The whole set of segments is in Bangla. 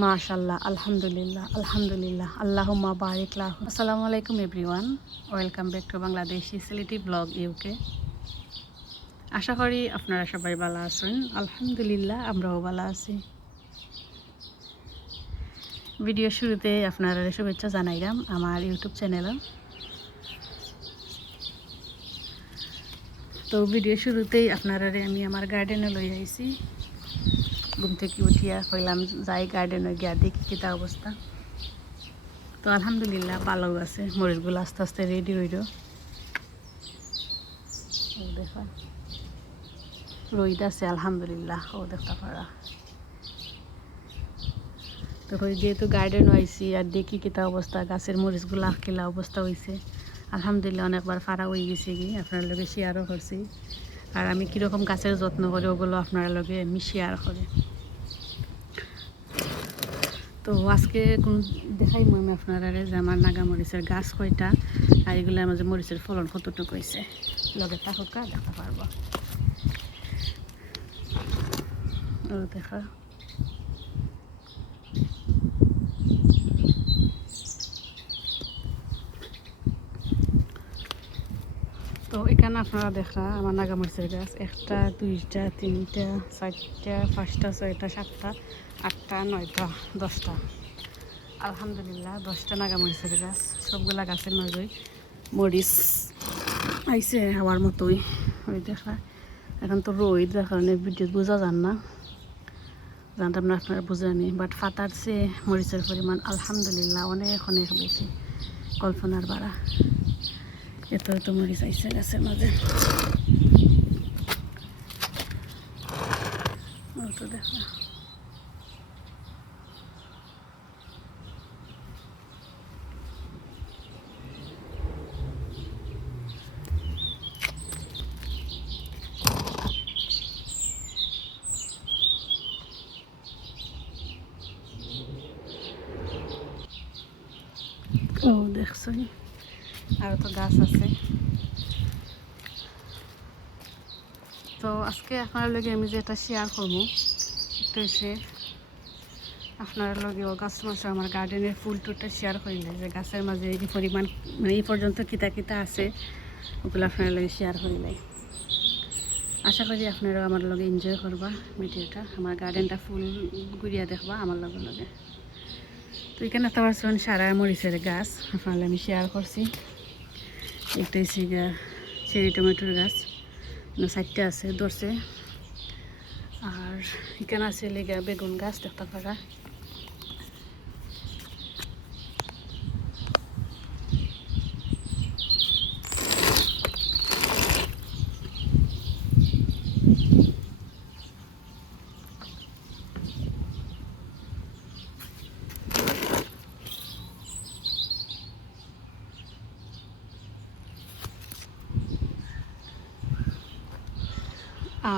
মাশাআল্লাহ, আলহামদুলিল্লাহ, আলহামদুলিল্লাহ, আল্লাহুম্মা বারিক লাহু। আসসালামু আলাইকুম everyone, welcome back to Bangladeshi Sylheti blog UK. আশা করি আপনারা সবাই ভালো আছেন। আলহামদুলিল্লাহ, আমরাও ভালো আছি। ভিডিও শুরুতে আপনারা শুভেচ্ছা জানাইলাম আমার ইউটিউব চ্যানেলে। তো ভিডিও শুরুতেই আপনারা আমি আমার গার্ডেনে লই আইছি। ঘুম থেকে উঠিয়া কইলাম যাই গার্ডেনে গিয়া দেখি কিতা অবস্থা। তো আলহামদুলিল্লাহ ভালো আছে, মরিচগুলো আস্তে আস্তে রেডি হইল। ও দেখা রোদ আছে আলহামদুলিল্লাহ, ও দেখতে পারা। তো ওই যেহেতু গার্ডেন হয়েছি আর দেখি কিতা অবস্থা, গাছের মরিচগুলো কিলা অবস্থা হয়েছে। আলহামদুলিল্লাহ অনেকবার ফাড়া হয়ে গেছে কি আপনার লগে শেয়ারও করছি। আর আমি কীরকম গাছের যত্ন করি ওগুলো আপনার লগে আমি শেয়ার করি। তো আজকে কোন দেখাই আমি আপনারা যে আমার নাগা মরিচের গাছ কয়টা আর এগুলোর মাঝে মরিচের ফলন কতটুকু হয়েছে লগে থাকা দেখতে পারবো। ও দেখা তো এখানে আপনারা দেখা আমার নাগা মরিচের গাছ 1টা 2টা 3টা 4টা 5টা 6টা 7টা 8টা 9টা 10টা, আলহামদুলিল্লাহ 10টা নাগা মরিচের গাছ। সবগুলা গাছের মাঝে মরিচ আইসে হওয়ার মতোই। ওই দেখা এখন তো রোদ দেখার কারণে ভিডিও বোঝা যান না, জানতাম না আপনারা বুঝানি, বাট ফাতার চেয়ে মরিচের পরিমাণ আলহামদুলিল্লাহ অনেক অনেক বেশি, কল্পনার বাড়া। এত এত মরিচ আইসে গাছের মাঝে। তো দেখা ও দেখছেন আর তো গাছ আছে। তো আজকে আপনার লগে আমি যেটা শেয়ার করবো একটা হচ্ছে আপনার লগে ও গাছ মাঝে আমার গার্ডেনের ফুল টুলটা শেয়ার করিলে যে গাছের মাঝে এই পরিমাণ মানে এই পর্যন্ত কিতা কিতা আছে ওগুলো আপনার লগে শেয়ার করিলে। আশা করি আপনারাও আমার লগে এনজয় করবা ভিডিওটা, আমার গার্ডেনটা ফুল ঘুরিয়া দেখবা আমার লগে লগে। তো এখানে তো আছেন সারা মরিচের গাছ আপনার আমি শেয়ার করছি। একটা হচ্ছে চেরি টমেটোর গাছ 4টা আছে ধরছে। আর এখানে আছে লেগা বেগুন গাছ দেখতে পারা।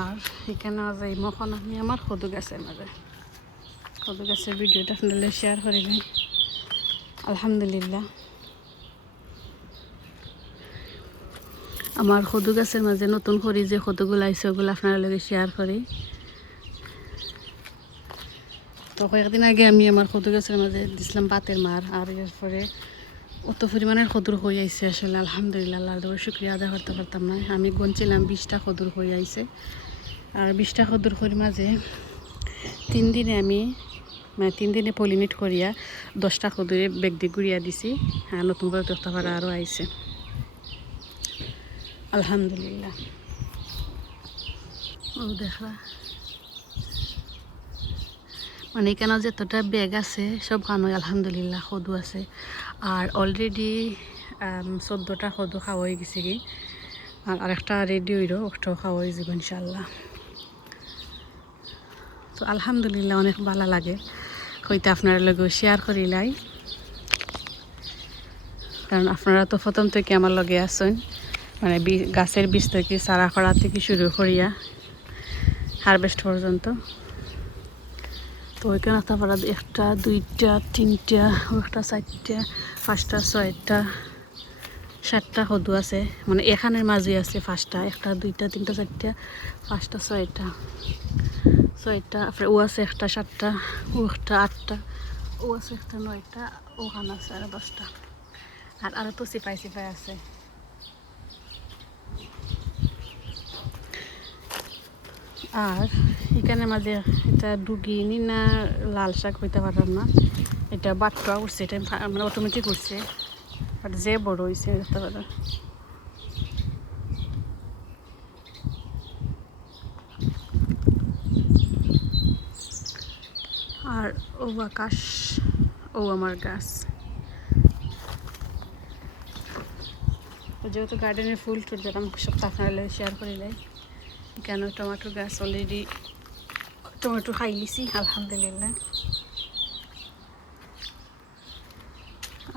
আর এখানে আছে মখন আমি আমার কদু গাছের মাঝে কদু গাছের ভিডিওটা আপনাদের শেয়ার করে দিই। আলহামদুলিল্লাহ আমার কদু গাছের মাঝে নতুন করে যে কদুগুলো আইসে ওগুলো আপনার লগে শেয়ার করি। তো কয়েকদিন আগে আমি আমার কদু গাছের মাঝে দিছিলাম বাতের মার, আর এরপরে অত পরিমাণের কদুর হয়ে আইছে আসলে আলহামদুলিল্লাহ আল্লাহর দরবারে শুকরিয়া আদায় করতে পারতাম না। আমি গুনছিলাম 20টা কদুর হয়ে আইছে। আর 20টা কদুর হয়ে মাঝে 3 দিনে আমি মানে 3 দিনে পলিনেট করিয়া 10টা কদুরে বেগ দিয়ে গুড়িয়া দিছি। আর নতুন করে দেখতে পারা আরও আইছে আলহামদুলিল্লাহ। ও দেখা মানে এখানে যতটা ব্যাগ আছে সব খানো আলহামদুলিল্লাহ কদু আছে। আর অলরেডি 14টা কদু খাওয়া হয়ে গেছে কি, আর আরেকটা রেডি হইল, ওটাও খাওয়া হয়ে যাবে ইনশাল্লাহ। তো আলহামদুলিল্লাহ অনেক ভালো লাগে হইতে আপনার লগে শেয়ার করিলাই, কারণ আপনারা তো প্রথম থেকে আমার লগে আছেন, মানে গাছের বীজ থেকে চারা করা থেকে শুরু করিয়া হারভেস্ট পর্যন্ত। তো ওইখানে তারপর 1টা 2টা 3টা 4টা 5টা 6টা 7টা কদু আছে, মানে এখানের মাঝে আছে 5টা 1টা 2টা 3টা 4টা 5টা 6টা ছয়টা, আপনার ও আছে একটা 7টা, ও একটা 8টা, ও আছে একটা 9টা, ওখানে আছে আর 10টা, আর আরও তো সিপাই আছে। আর এখানে মাঝে এটা ডুগিনি না লাল শাক হইতে পারলাম না, এটা বাট্টা উঠছে, এটা মানে অটোমেটিক উঠছে, বাট যে বড় হয়েছে দেখতে পারে। আর ও আকাশ, ও আমার গাছ। যেহেতু গার্ডেনের ফুল টুল যেরকম সব আপনারা শেয়ার করে দেয়, কেন টমেটো গাছ অলরেডি টমেটো খাই লিছি আলহামদুলিল্লাহ।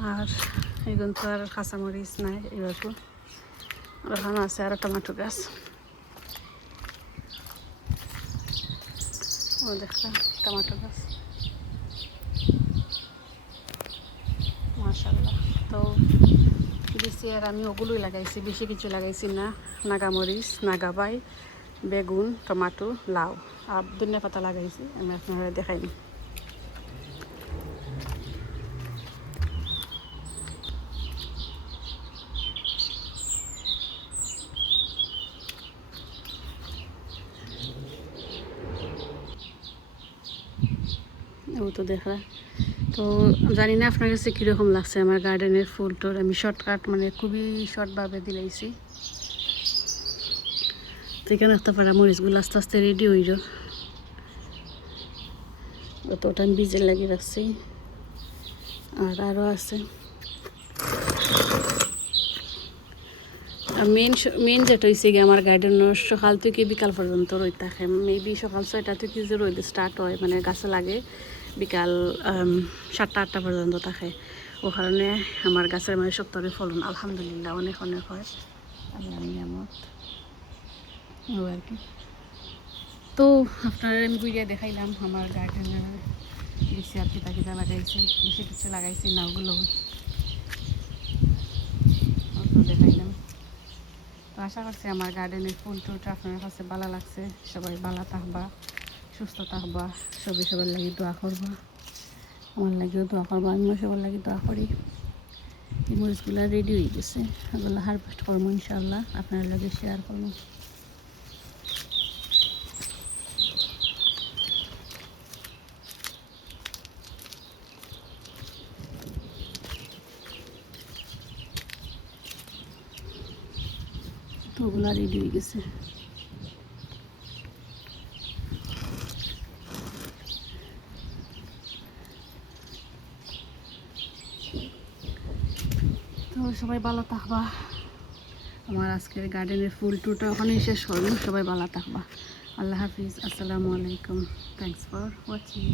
আর এখন তো আর কাঁচামরিচ নাই, এবার ওখানে আছে আর টমেটো গাছ। ও দেখা টমেটো গাছ মাশাআল্লাহ। তো দিছি আর আমি ওগুলোই লাগাইছি, বেশি কিছু লাগাইছি না। নাগামরিচ, নাগাবাই, বেগুন, টমাটো, লাউ আর ধনিয়া পাতা লাগাইছি, আমি আপনারা দেখাইনি। ও তো দেখা, তো জানি না আপনার কাছে কীরকম লাগছে আমার গার্ডেনের ফুল টুল। আমি শর্টকাট মানে খুবই শর্টভাবে দিলাইছি। তো এখানে একটা পাড়া মরিচগুলো আস্তে আস্তে রেডি হইল, ওটা আমি বীজের লাগিয়ে রাখছি। আর আরও আছে। আর মেন যেটা হয়েছে গিয়ে আমার গার্ডেনের সকাল থেকে বিকাল পর্যন্ত রোদ থাকে। মেবি সকাল 6টা থেকে যে রোদ স্টার্ট হয় মানে গাছে লাগে, বিকাল 7টা-8টা পর্যন্ত থাকে। ও কারণে আমার গাছের মানে সপ্তাহের ফলন আলহামদুলিল্লাহ অনেক অনেক হয়। আমি নিয়ামত ও আর কি। তো আপনারা আমি ঘুরিয়ে দেখাইলাম আমার গার্ডেনের বেশি আর কিতা কিতা লাগাইছি, বেশি কিছু লাগাইছি না, ওগুলো দেখাইলাম। তো আশা করছি আমার গার্ডেনের ফুল টুলটা আপনার কাছে ভালো লাগছে। সবাই ভালো থাকবা, সুস্থ থাকবা, সবার লাগে দোয়া করবা, আমার লাগেও দোয়া করবা, আমিও সবার লাগে দোয়া করি। এই মরিচগুলো রেডি হয়ে গেছে, এগুলো হারভেস্ট করবো ইনশাআল্লাহ, আপনার লাগে শেয়ার করবো। তো ওগুলো রেডি হয়ে গেছে। তো সবাই ভালো থাকবা, আমার আজকের গার্ডেনের ফুল টুরটা ওখানেই শেষ করবো। সবাই ভালো থাকবা, আল্লাহ হাফিজ, আসসালামু আলাইকুম, থ্যাংকস ফর ওয়াচিং।